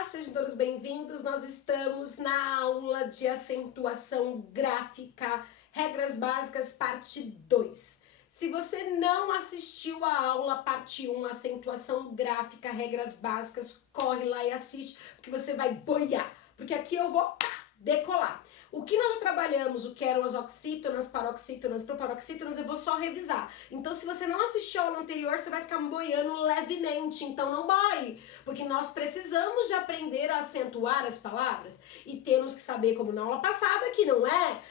Olá, sejam todos bem-vindos. Nós estamos na aula de acentuação gráfica, regras básicas, parte 2. Se você não assistiu a aula parte 1, acentuação gráfica, regras básicas, corre lá e assiste, porque você vai boiar. Porque aqui eu vou decolar. O que nós trabalhamos, o que eram as oxítonas, paroxítonas, proparoxítonas, eu vou só revisar. Então, se você não assistiu a aula anterior, você vai ficar boiando levemente. Então, não boie, porque nós precisamos de aprender a acentuar as palavras e temos que saber, como na aula passada, que não é,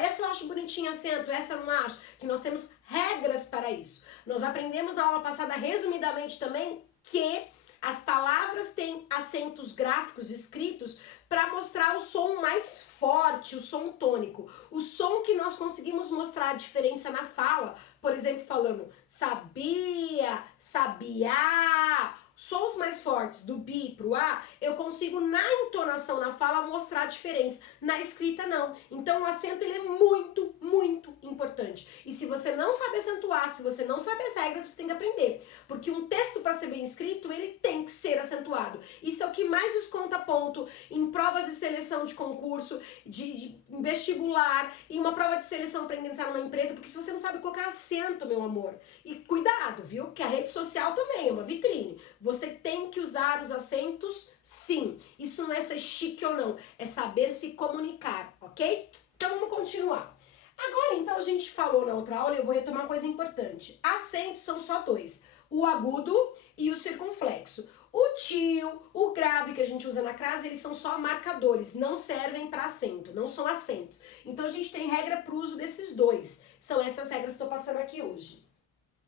essa eu acho bonitinho acento, essa eu não acho, que nós temos regras para isso. Nós aprendemos na aula passada, resumidamente também, que as palavras têm acentos gráficos escritos para mostrar o som mais forte, o som tônico. O som que nós conseguimos mostrar a diferença na fala, por exemplo, falando sabia, sabiá, sons mais fortes do bi pro a, eu consigo na entonação na fala mostrar a diferença. Na escrita não. Então o acento ele é muito, muito importante. E se você não sabe acentuar, se você não sabe as regras, você tem que aprender. Porque um texto para ser bem escrito, ele tem que ser acentuado. Isso é o que mais desconta ponto em provas de seleção de concurso, de vestibular, em uma prova de seleção para entrar numa empresa, porque se você não sabe colocar acento, meu amor, e cuidado, viu? Que a rede social também é uma vitrine. Você tem que usar os acentos, sim. Isso não é ser chique ou não, é saber se comunicar, ok? Então vamos continuar. Agora, então, a gente falou na outra aula, eu vou retomar uma coisa importante. Acentos são só dois, o agudo e o circunflexo. O tio, o grave que a gente usa na crase, eles são só marcadores, não servem para acento, não são acentos. Então a gente tem regra para o uso desses dois. São essas regras que eu estou passando aqui hoje.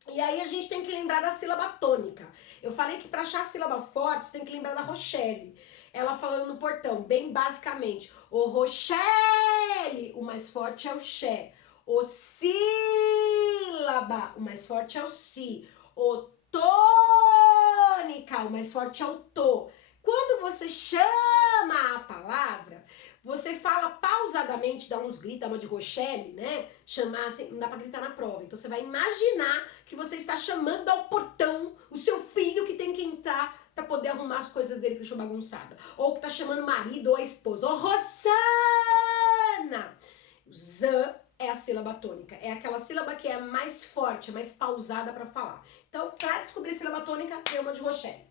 E aí a gente tem que lembrar da sílaba tônica. Eu falei que para achar a sílaba forte, você tem que lembrar da Rochelle. Ela falando no portão, bem basicamente. O Rochelle, o mais forte é o xé. O sílaba, o mais forte é o si. O tônica, o mais forte é o to. Quando você chama a palavra, você fala pausadamente, dá uns gritos, dá uma de Rochelle, né? Chamar assim, não dá pra gritar na prova. Então você vai imaginar que você está chamando ao portão o seu filho que tem que entrar pra poder arrumar as coisas dele que deixou bagunçada. Ou que tá chamando o marido ou a esposa. Ô, Rosana! O zã é a sílaba tônica. É aquela sílaba que é mais forte, mais pausada pra falar. Então, pra descobrir a sílaba tônica, tem uma de Rochelle.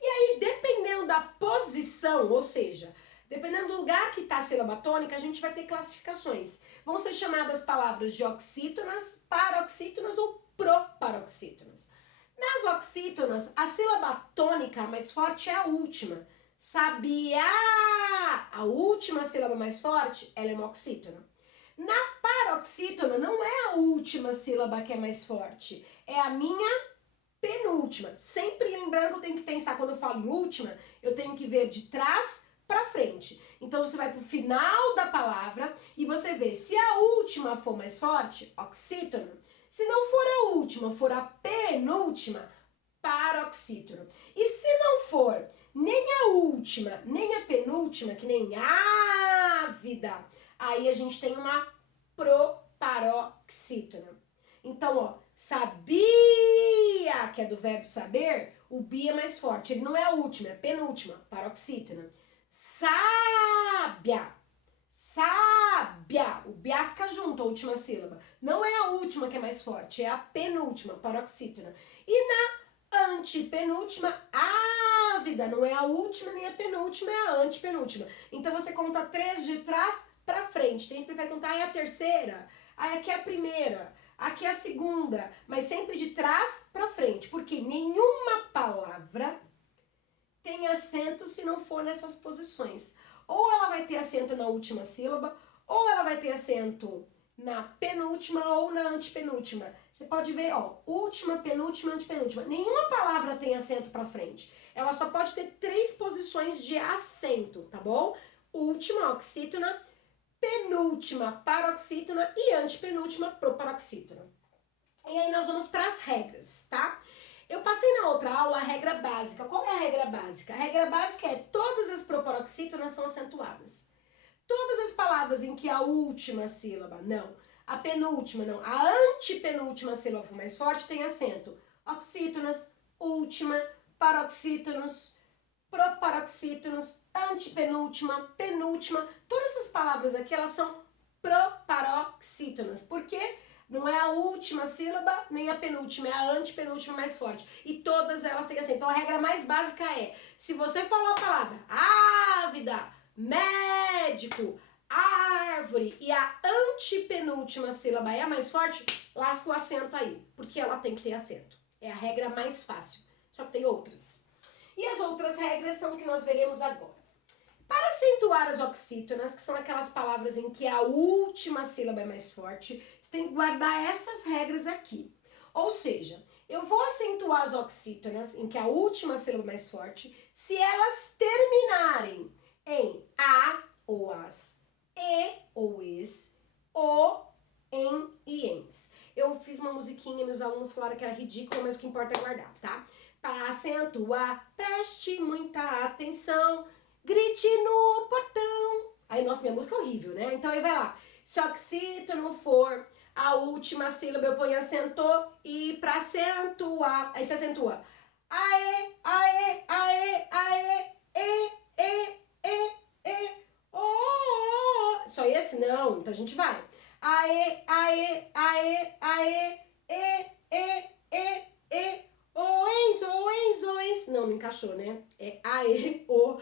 E aí, dependendo da posição, ou seja, dependendo do lugar que está a sílaba tônica, a gente vai ter classificações. Vão ser chamadas palavras de oxítonas, paroxítonas ou proparoxítonas. Nas oxítonas, a sílaba tônica mais forte é a última. Sabia! A última sílaba mais forte, ela é uma oxítona. Na paroxítona, não é a última sílaba que é mais forte, é a minha penúltima. Sempre lembrando que eu tenho que pensar, quando eu falo em última, eu tenho que ver de trás para frente. Então você vai pro final da palavra e você vê se a última for mais forte, oxítona. Se não for a última, for a penúltima, paroxítona. E se não for nem a última, nem a penúltima, que nem ávida, aí a gente tem uma proparoxítona. Então, ó, sabia, que é do verbo saber, o bi é mais forte. Ele não é a última, é a penúltima, paroxítona. Sábia, sábia, o biá fica junto, a última sílaba. Não é a última que é mais forte, é a penúltima, paroxítona. E na antepenúltima, ávida, não é a última nem a penúltima, é a antepenúltima. Então você conta 3 de trás pra frente. Tem gente que prefere contar, é a terceira, aí aqui é a primeira, aqui é a segunda, mas sempre de trás pra frente, porque nenhuma palavra tem acento se não for nessas posições. Ou ela vai ter acento na última sílaba, ou ela vai ter acento na penúltima ou na antepenúltima. Você pode ver, ó, última, penúltima, antepenúltima. Nenhuma palavra tem acento pra frente. Ela só pode ter 3 posições de acento, tá bom? Última, oxítona, penúltima, paroxítona e antepenúltima, proparoxítona. E aí nós vamos para as regras, tá? Eu passei na outra aula a regra básica. Qual é a regra básica? A regra básica é todas as proparoxítonas são acentuadas. Todas as palavras em que a última sílaba, não, a penúltima, não, a antepenúltima sílaba for mais forte tem acento. Oxítonas, última, paroxítonos, proparoxítonas. paroxítonos, antepenúltima, penúltima, todas essas palavras aqui, elas são proparoxítonas. Por quê? Não é a última sílaba, nem a penúltima, é a antepenúltima mais forte. E todas elas têm acento. Então a regra mais básica é, se você falou a palavra ávida, médico, árvore e a antepenúltima sílaba é a mais forte, lasca o acento aí, porque ela tem que ter acento. É a regra mais fácil, só que tem outras. E as outras regras são o que nós veremos agora. Para acentuar as oxítonas, que são aquelas palavras em que a última sílaba é mais forte, você tem que guardar essas regras aqui. Ou seja, eu vou acentuar as oxítonas, em que a última sílaba é mais forte, se elas terminarem em a ou as, e ou es, o, em e ens. Eu fiz uma musiquinha, meus alunos falaram que era ridículo, mas o que importa é guardar, tá? Para acentuar, preste muita atenção, grite no portão. Aí, nossa, minha música é horrível, né? Então aí vai lá. Se oxítono for a última sílaba, eu ponho acento e pra acentuar, aí se acentua. Aê, aê, aê, aê, só esse? Não, então a gente vai. Aê, aê, aê, aê, oens, oens, oens. Não, não encaixou, né? É aê, o,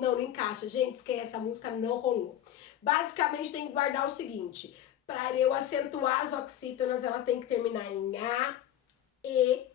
não, não encaixa. Gente, esquece, a música não rolou. Basicamente tem que guardar o seguinte, para eu acentuar as oxítonas, elas têm que terminar em a, e,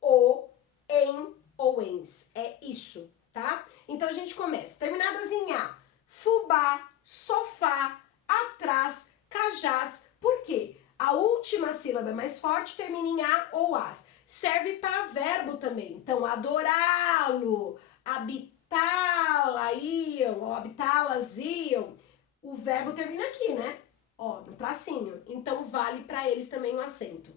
o, em ou ens. É isso, tá? Então a gente começa. Terminadas em a, fubá, sofá, atrás, cajás. Por quê? A última sílaba é mais forte, termina em a ou as. Serve para verbo também. Então, adorá-lo, habitá-la, iam, ou habitá-las, iam. O verbo termina aqui, né? Ó, no tracinho. Então, vale para eles também o acento.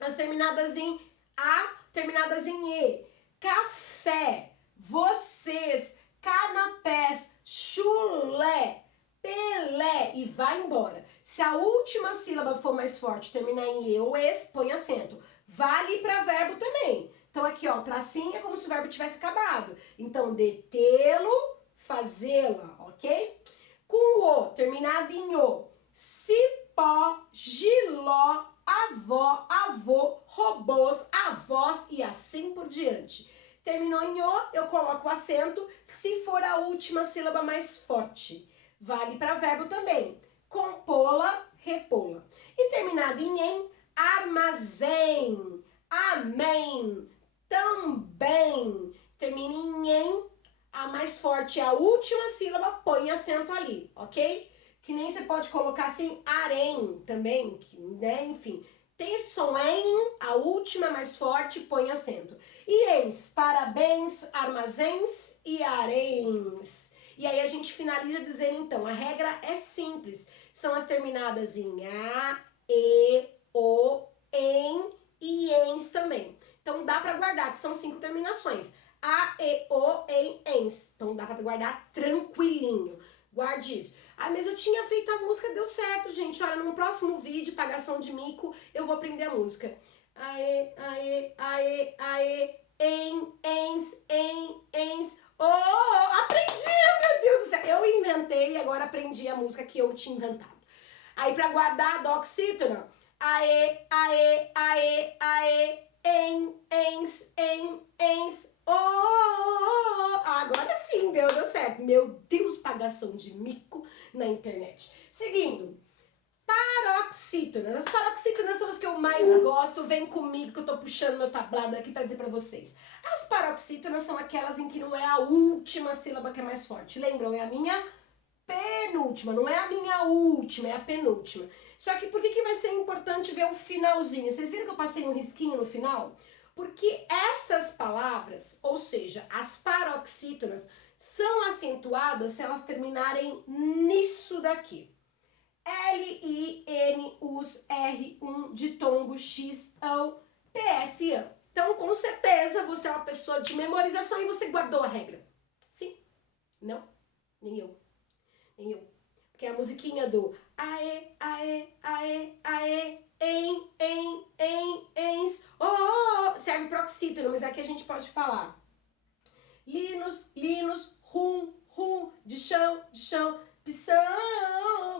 As terminadas em a, terminadas em e. Café, vocês, canapés, chulé, Pelé e vai embora. Se a última sílaba for mais forte, terminar em e ou es, põe acento. Vale para verbo também. Então aqui, ó, tracinho é como se o verbo tivesse acabado. Então, detê-lo, fazê-la, ok? Com o, terminado em o. Cipó, giló, avó, avô, robôs, avós e assim por diante. Terminou em o, eu coloco o acento se for a última sílaba mais forte. Vale para verbo também. Compô-la, repô-la. E terminado em armazém, amém, também. Termina em, a mais forte é a última sílaba, põe acento ali, ok? Que nem você pode colocar assim, arém também, né? Enfim, tem esse som em, a última mais forte, põe acento. E ens, parabéns, armazéns e aréns. E aí a gente finaliza dizendo então, a regra é simples, são as terminadas em a, e, o, em e ens também. Então dá para guardar, que são 5 terminações. A, e, o, em, ens. Então dá para guardar tranquilinho. Guarde isso. Ah, mas eu tinha feito a música, deu certo, gente. Olha, no próximo vídeo, pagação de mico, eu vou aprender a música. Aê, aê, aê, aê, ens, ens, aprendi, meu Deus do céu. Eu inventei e agora aprendi a música que eu tinha inventado. Aí pra guardar a oxítona, aê, aê, aê, aê, ens, ens, agora sim deu certo. Meu Deus, pagação de mico na internet. Seguindo, paroxítonas. As paroxítonas são as que eu mais gosto. Vem comigo que eu tô puxando meu tablado aqui pra dizer pra vocês. As paroxítonas são aquelas em que não é a última sílaba que é mais forte. Lembram? É a minha penúltima. Não é a minha última, é a penúltima. Só que por que vai ser importante ver o finalzinho? Vocês viram que eu passei um risquinho no final? Porque essas palavras, ou seja, as paroxítonas, são acentuadas se elas terminarem nisso daqui. L-I-N-U-S R1 ditongo X-O P-S-A. Então, com certeza, você é uma pessoa de memorização e você guardou a regra. Sim? Não? Nem eu. Nem eu. Porque é a musiquinha do aê, aê, aê, aê, ens, serve para oxítono, mas aqui a gente pode falar. Li no Linus, rum, de chão, pissão.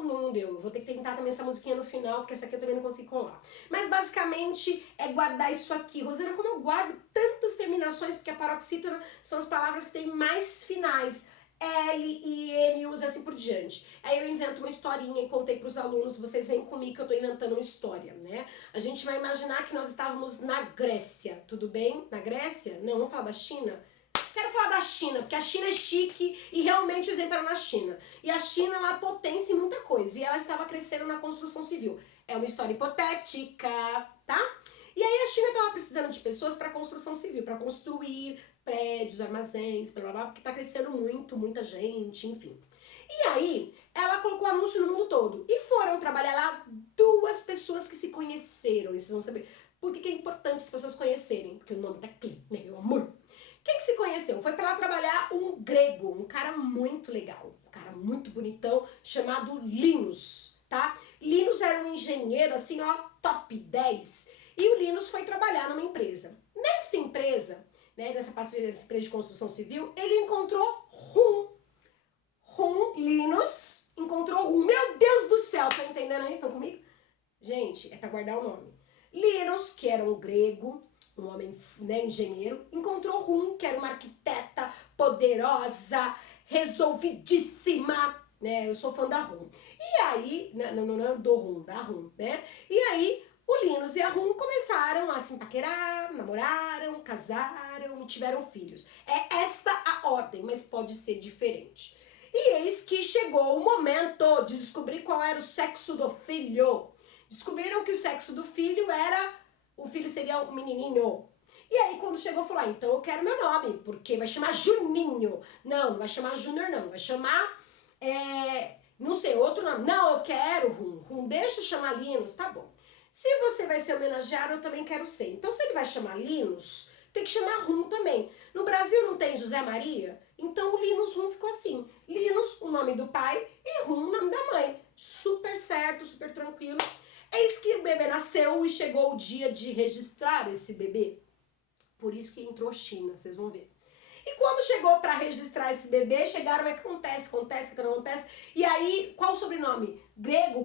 Não deu. Eu vou ter que tentar também essa musiquinha no final, porque essa aqui eu também não consigo colar. Mas basicamente é guardar isso aqui. Rosana, como eu guardo tantas terminações, porque a paroxítona são as palavras que têm mais finais. L, I, N, usa assim por diante. Aí eu invento uma historinha e contei para os alunos, vocês vêm comigo que eu estou inventando uma história, né? A gente vai imaginar que nós estávamos na Grécia, tudo bem? Na Grécia? Não, vamos falar da China? Quero falar da China, porque a China é chique e realmente o exemplo era na China. E a China é uma potência em muita coisa, e ela estava crescendo na construção civil. É uma história hipotética, tá? E aí a China estava precisando de pessoas para construção civil, para construir prédios, armazéns, blá, blá, blá, porque está crescendo muito, muita gente, enfim. E aí ela colocou anúncio no mundo todo. E foram trabalhar lá 2 pessoas que se conheceram. E vocês vão saber por que é importante as pessoas conhecerem, porque o nome tá aqui, né, meu amor. Quem que se conheceu? Foi pra lá trabalhar um grego, um cara muito legal, um cara muito bonitão, chamado Linus, tá? Linus era um engenheiro, assim, ó, top 10. E o Linus foi trabalhar numa empresa. Nessa empresa, né, dessa empresa de construção civil, ele encontrou Linus encontrou Rum. Meu Deus do céu, tá entendendo aí? Estão comigo? Gente, é pra guardar o nome. Linus, que era um grego, um homem, né, engenheiro, encontrou Rum, que era uma arquiteta poderosa, resolvidíssima, né? Eu sou fã da Rum. E aí, não, do Rum, da Rum, né? E aí, o Linus e a Rum começaram a se paquerar, namoraram, casaram e tiveram filhos. É esta a ordem, mas pode ser diferente. E eis que chegou o momento de descobrir qual era o sexo do filho. Descobriram que o sexo do filho era... O filho seria um menininho. E aí, quando chegou, falou, então eu quero meu nome, porque vai chamar Juninho. Não vai chamar Júnior, não. Vai chamar, não sei, outro nome. Não, eu quero Rum, deixa eu chamar Linus, tá bom. Se você vai ser homenageado, eu também quero ser. Então, se ele vai chamar Linus, tem que chamar Rum também. No Brasil não tem José Maria? Então, o Linus Rum ficou assim. Linus, o nome do pai, e Rum, o nome da mãe. Super certo, super tranquilo. Eis que o bebê nasceu e chegou o dia de registrar esse bebê. Por isso que entrou China, vocês vão ver. E quando chegou para registrar esse bebê, chegaram, mas acontece, que não acontece. E aí, qual o sobrenome? Grego,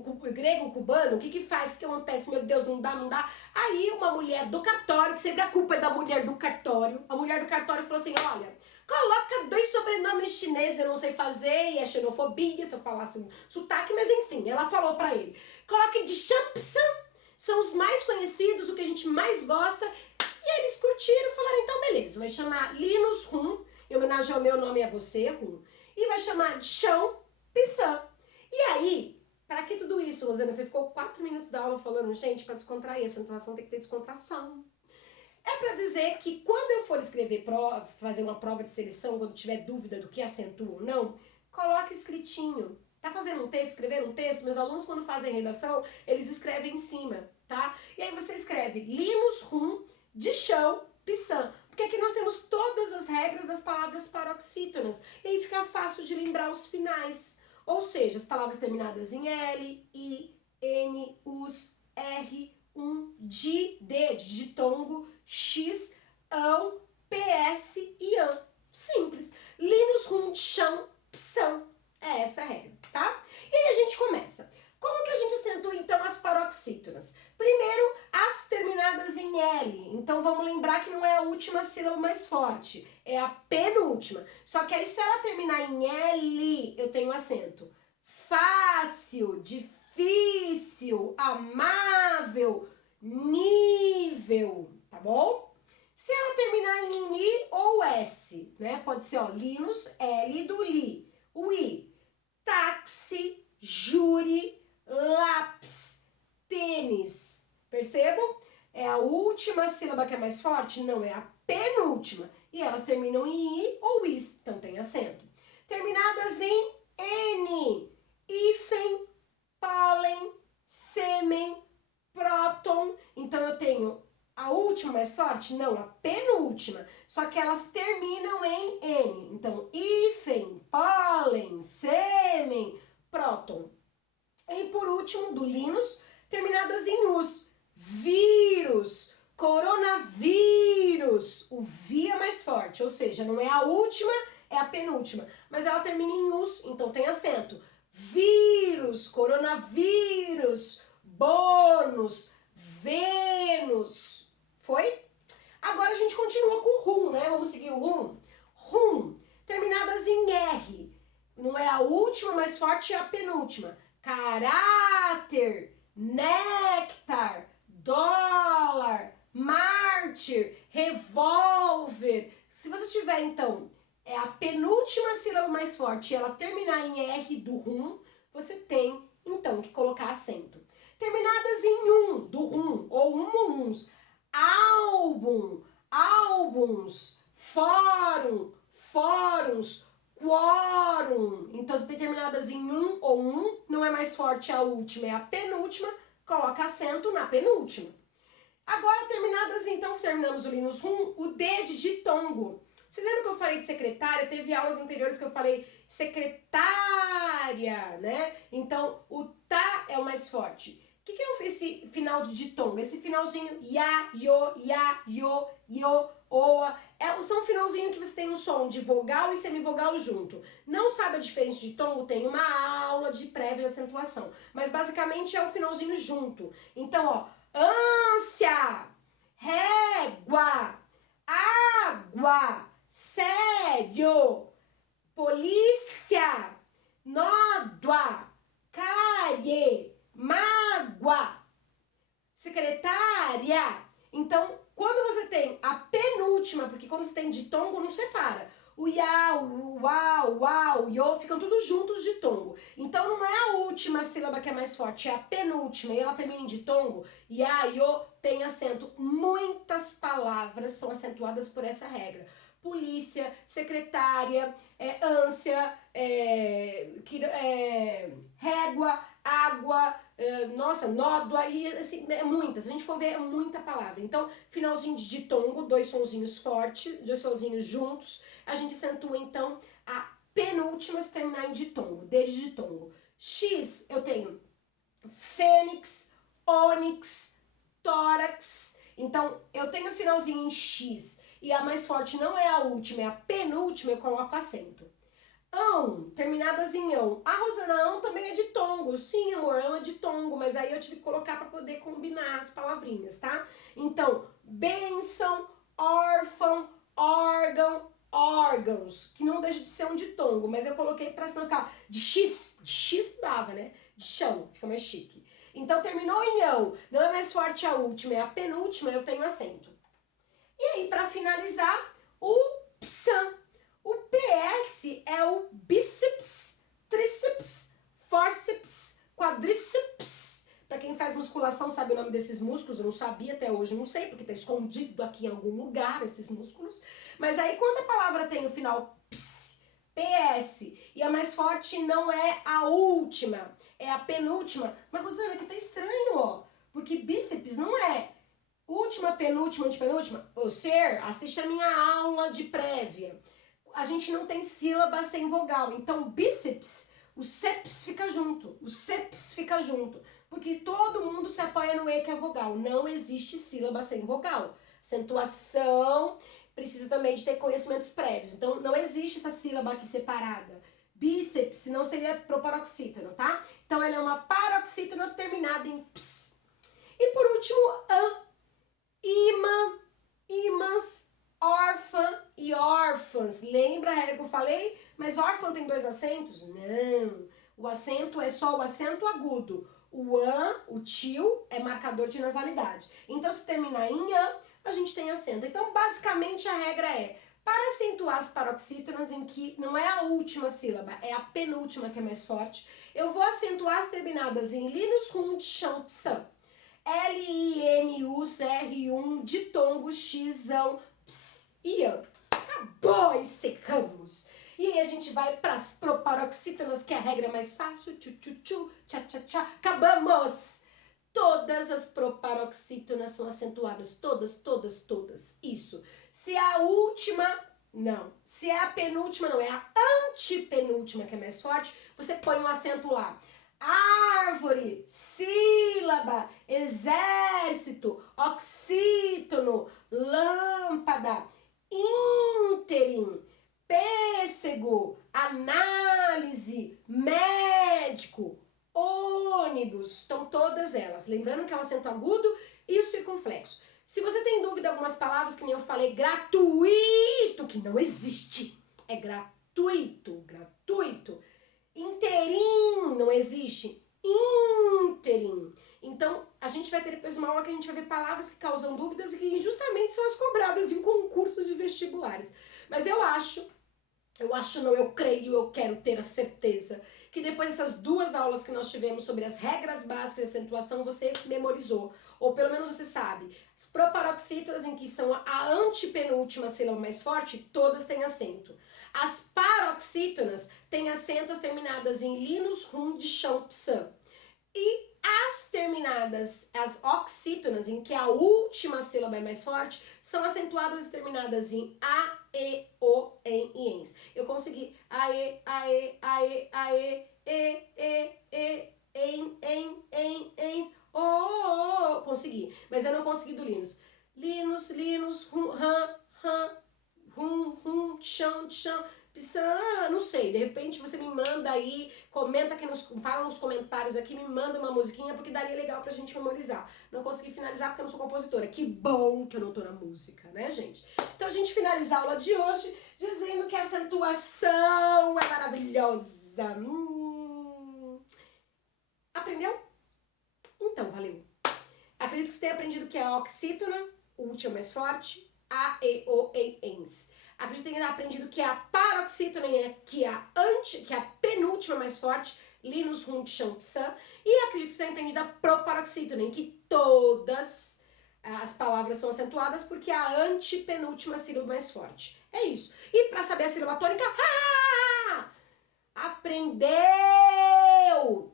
cubano, o que faz? O que acontece? Meu Deus, não dá. Aí uma mulher do cartório, que sempre a culpa é da mulher do cartório, a mulher do cartório falou assim, olha, coloca 2 sobrenomes chineses, eu não sei fazer, e é xenofobia, se eu falasse um sotaque, mas enfim, ela falou pra ele, coloque de Champsan, são os mais conhecidos, o que a gente mais gosta. E aí eles curtiram e falaram, então beleza, vai chamar Linus Rum, em homenagem ao meu nome é você, Rum, e vai chamar Chão Pissan. E aí, para que tudo isso, Rosana? Você ficou 4 minutos da aula falando, gente, para descontrair, essa situação tem que ter descontração. É para dizer que quando eu for escrever, fazer uma prova de seleção, quando tiver dúvida do que acentua ou não, coloque escritinho. Tá fazendo um texto, escrevendo um texto? Meus alunos, quando fazem redação, eles escrevem em cima, tá? E aí você escreve Linus Rum, de chão, Pissan. Porque aqui nós temos todas as regras das palavras paroxítonas. E aí fica fácil de lembrar os finais. Ou seja, as palavras terminadas em L, I, N, US, R, de ditongo, X, ão, PS e an. Simples. Linus Rum, chão, Pissan. É essa a regra, tá? E aí a gente começa. Como que a gente acentua, então, as paroxítonas? Primeiro, as terminadas em L. Então, vamos lembrar que não é a última sílaba mais forte, é a penúltima. Só que aí, se ela terminar em L, eu tenho acento. Fácil, difícil, amável, nível, tá bom? Se ela terminar em I ou S, né? Pode ser, ó, Linus, L do Li. O I, táxi, júri, lápis, tênis. Percebam? É a última sílaba que é mais forte? Não, é a penúltima. E elas terminam em I ou IS, então tem acento. Terminadas em N, hífen, pólen, sêmen, próton. Então eu tenho a última mais forte? Não, a penúltima. Só que elas terminam em N. Então, hífen, pólen, sêmen, próton. E por último, do Linus, terminadas em us. Vírus, coronavírus. O vi é mais forte, ou seja, não é a última é a penúltima, mas ela termina em us, então tem acento. Vírus, coronavírus, bônus, Vênus. Foi? Agora a gente continua com o rum, né? Vamos seguir o rum. Rum, terminadas em R. Não é a última mais forte, é a penúltima. Caráter, néctar, dólar, mártir, revólver. Se você tiver, então, é a penúltima sílaba mais forte e ela terminar em R do rum, você tem, então, que colocar acento. Terminadas em do rum, ou uns. Álbum, álbuns, fórum, fóruns, quórum. Então, se tem terminadas em ou não é mais forte a última, é a penúltima, coloca acento na penúltima. Agora, terminadas, então, terminamos o Linus Rum, o D de ditongo. Vocês lembram que eu falei de secretária? Teve aulas anteriores que eu falei secretária, né? Então, o tá é o mais forte. O que é esse final de ditongo? Esse finalzinho ya, yo, oa. São um finalzinho que você tem um som de vogal e semivogal junto. Não sabe a diferença de ditongo? Tem uma aula de prévia acentuação. Mas basicamente é o finalzinho junto. Então, ó, ânsia, régua, água, sério, polícia, nódoa, caie, mágoa, secretária. Então, quando você tem a penúltima, porque quando você tem ditongo, não separa. O ya, o uau, uau, yo, ficam todos juntos de tongo. Então, não é a última sílaba que é mais forte, é a penúltima, e ela termina em ditongo. Ya, yo, tem acento. Muitas palavras são acentuadas por essa regra. Polícia, secretária, ânsia, régua, água, nossa, nódoa, e assim, muitas. Se a gente for ver, é muita palavra. Então, finalzinho de ditongo, dois sonzinhos fortes, dois sonzinhos juntos. A gente acentua, então, a penúltima se terminar em ditongo, D de ditongo. X, eu tenho fênix, ônix, tórax. Então, eu tenho o finalzinho em X e a mais forte não é a última, é a penúltima, eu coloco acento. Ão, terminadas em ão. A Rosana, ão também é ditongo. Sim, amor, ão é ditongo, mas aí eu tive que colocar para poder combinar as palavrinhas, tá? Então, bênção, órfão, órgão, órgãos, que não deixa de ser um ditongo, mas eu coloquei para acentuar. De X dava, né? De chão, fica mais chique. Então, terminou em ão, não é mais forte a última, é a penúltima, eu tenho acento. E aí, para finalizar, o psan. O PS é o bíceps, tríceps, fórceps, quadríceps. Para quem faz musculação sabe o nome desses músculos, eu não sabia até hoje, não sei, porque tá escondido aqui em algum lugar esses músculos. Mas aí quando a palavra tem o final PS, e a mais forte não é a última, é a penúltima. Mas Rosana, que tá estranho, ó, porque bíceps não é última, penúltima, antepenúltima. Você assiste a minha aula de prévia. A gente não tem sílaba sem vogal. Então, bíceps, o seps fica junto. O seps fica junto. Porque todo mundo se apoia no E, que é vogal. Não existe sílaba sem vogal. Acentuação precisa também de ter conhecimentos prévios. Então, não existe essa sílaba aqui separada. Bíceps, senão seria proparoxítono, tá? Então, ele é uma paroxítona terminada em ps. E por último, an. Imã, imãs, órfã e órfãs. Lembra a regra que eu falei? Mas órfã tem dois acentos? Não. O acento é só o acento agudo. O an, o tio, é marcador de nasalidade. Então, se terminar em an, a gente tem acento. Então, basicamente, a regra é para acentuar as paroxítonas em que não é a última sílaba, é a penúltima que é mais forte, eu vou acentuar as terminadas em linus, rum, chão, psam. L-I-N-U-S, R-1, ditongo, X-ão, ps, ian. Acabou, estecamos. E aí a gente vai para as proparoxítonas, que é a regra mais fácil. Tchu-tchu-tchu, tchá-tchá-tchá. Acabamos! Todas as proparoxítonas são acentuadas. Todas, todas, todas. Isso. Se é a última, não. Se é a penúltima, não. É a antepenúltima que é mais forte. Você põe um acento lá. Árvore, sílaba, exército, oxítono, lâmpada, ínterim, pêssego. pêssego, análise, médico, ônibus, estão todas elas. Lembrando que é o acento agudo e o circunflexo. Se você tem dúvida, algumas palavras que nem eu falei, gratuito, que não existe, é gratuito, gratuito. Interim, não existe, interim. Então, a gente vai ter depois uma aula que a gente vai ver palavras que causam dúvidas e que justamente são as cobradas em concursos e vestibulares. Mas eu creio, eu quero ter a certeza que depois dessas 2 aulas que nós tivemos sobre as regras básicas de acentuação, você memorizou, ou pelo menos você sabe. As proparoxítonas, em que são a antepenúltima sílaba mais forte, todas têm acento. As paroxítonas têm acentos terminadas em linus, rum, de chão, psan. E as terminadas, as oxítonas, em que a última sílaba é mais forte, são acentuadas e terminadas em a, e, o, em e ens. Eu consegui ae, ae, ae, ae, em, ens, o, consegui. Mas eu não consegui do linus. Linus, linus, rum, rum, chão, não sei, de repente você me manda aí, comenta aqui, fala nos comentários aqui, me manda uma musiquinha, porque daria legal pra gente memorizar. Não consegui finalizar porque eu não sou compositora. Que bom que eu não tô na música, né, gente? Então a gente finaliza a aula de hoje dizendo que a acentuação é maravilhosa. Aprendeu? Então, valeu. Acredito que você tenha aprendido que é a oxítona, o último mais forte, a, e, o, em, ens. Acredito que tenha aprendido que é a paroxítona, que é a penúltima mais forte, linus, rum, chão, psan. E acredito que você tenha aprendido a proparoxítona, em que todas as palavras são acentuadas porque é a antepenúltima sílaba mais forte. É isso. E para saber a sílaba tônica, aprendeu!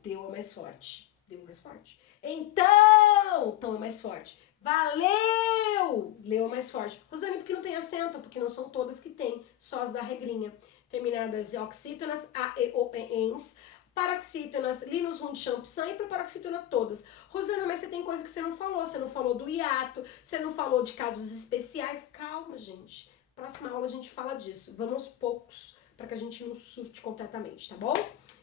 Deu a mais forte. Deu a mais forte. Então, tom é mais forte. Valeu! Leu mais forte. Rosane, porque não tem acento? Porque não são todas que tem, só as da regrinha. Terminadas oxítonas, a, e, o, e, ens. Paroxítonas, linus, rum, chão, psan, e proparoxítona todas. Rosana, mas você tem coisa que você não falou. Você não falou do hiato, você não falou de casos especiais. Calma, gente. Próxima aula a gente fala disso. Vamos aos poucos, para que a gente não surte completamente, tá bom?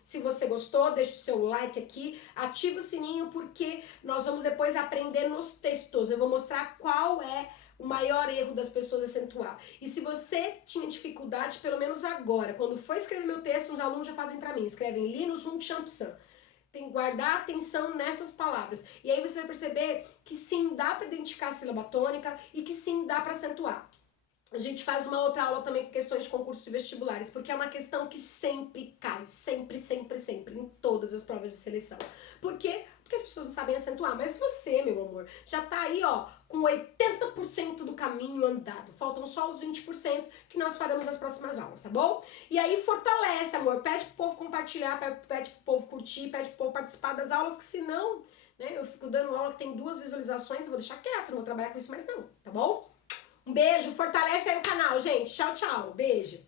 Se você gostou, deixa o seu like aqui, ativa o sininho, porque nós vamos depois aprender nos textos. Eu vou mostrar qual é o maior erro das pessoas acentuar. E se você tinha dificuldade, pelo menos agora, quando for escrever meu texto, os alunos já fazem pra mim, escrevem linus, rum, chão, psan. Tem que guardar atenção nessas palavras. E aí você vai perceber que sim, dá pra identificar a sílaba tônica e que sim, dá pra acentuar. A gente faz uma outra aula também com questões de concursos vestibulares, porque é uma questão que sempre cai, sempre, em todas as provas de seleção. Por quê? Porque as pessoas não sabem acentuar, mas você, meu amor, já tá aí, ó, com 80% do caminho andado. Faltam só os 20% que nós faremos nas próximas aulas, tá bom? E aí fortalece, amor, pede pro povo compartilhar, pede pro povo curtir, pede pro povo participar das aulas, que senão, né, eu fico dando aula que tem 2 visualizações, eu vou deixar quieto, não vou trabalhar com isso mais não, tá bom? Um beijo, fortalece aí o canal, gente. Tchau, tchau. Beijo.